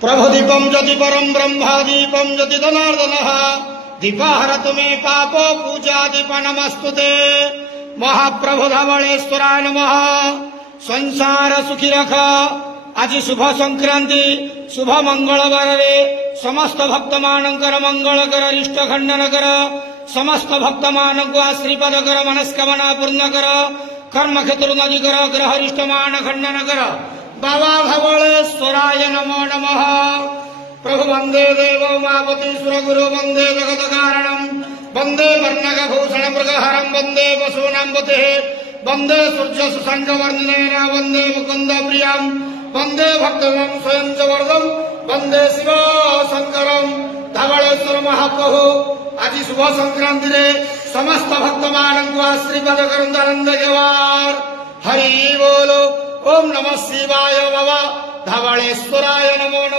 प्रभुदीपं ज्योति परं ब्रह्मदीपं ज्योति जनार्दनः दीपहरतु मे पापो पूजादीप नमस्तुते। महाप्रभु धवलेश्वराय नमः। संसार सुखी रख। आज शुभ संक्रांति शुभ मंगलवार रे समस्त भक्त मानकर मंगल कर, इष्ट खंडन कर, समस्त भक्त मान को आशीर्वाद कर, मनस्कामना पूर्ण कर, कर्म क्षेत्र नदी कर, ग्रह इष्ट मान खंडन कर। बाबा धवलेश्वराय नमो नमः। प्रभु वंदे देव उमापति सुर गुरु वंदे जगत कारणम वंदे वर्णक भूषण मृगहरम वंदे वसूनां पते वंदे सूर्य सुसंग वर्णनेन वंदे मुकुंद प्रियम वंदे भक्तम स्वयं च वरदम वंदे शिव शंकरम। धवलेश्वर महाप्रभु आज शुभ संक्रांति रे समस्त भक्त मानक आशीर्वाद करंतु आनंद जवार। हरि बोलो। ओम नमः शिवाय बाबा धवलेश्वराय नमो नमः।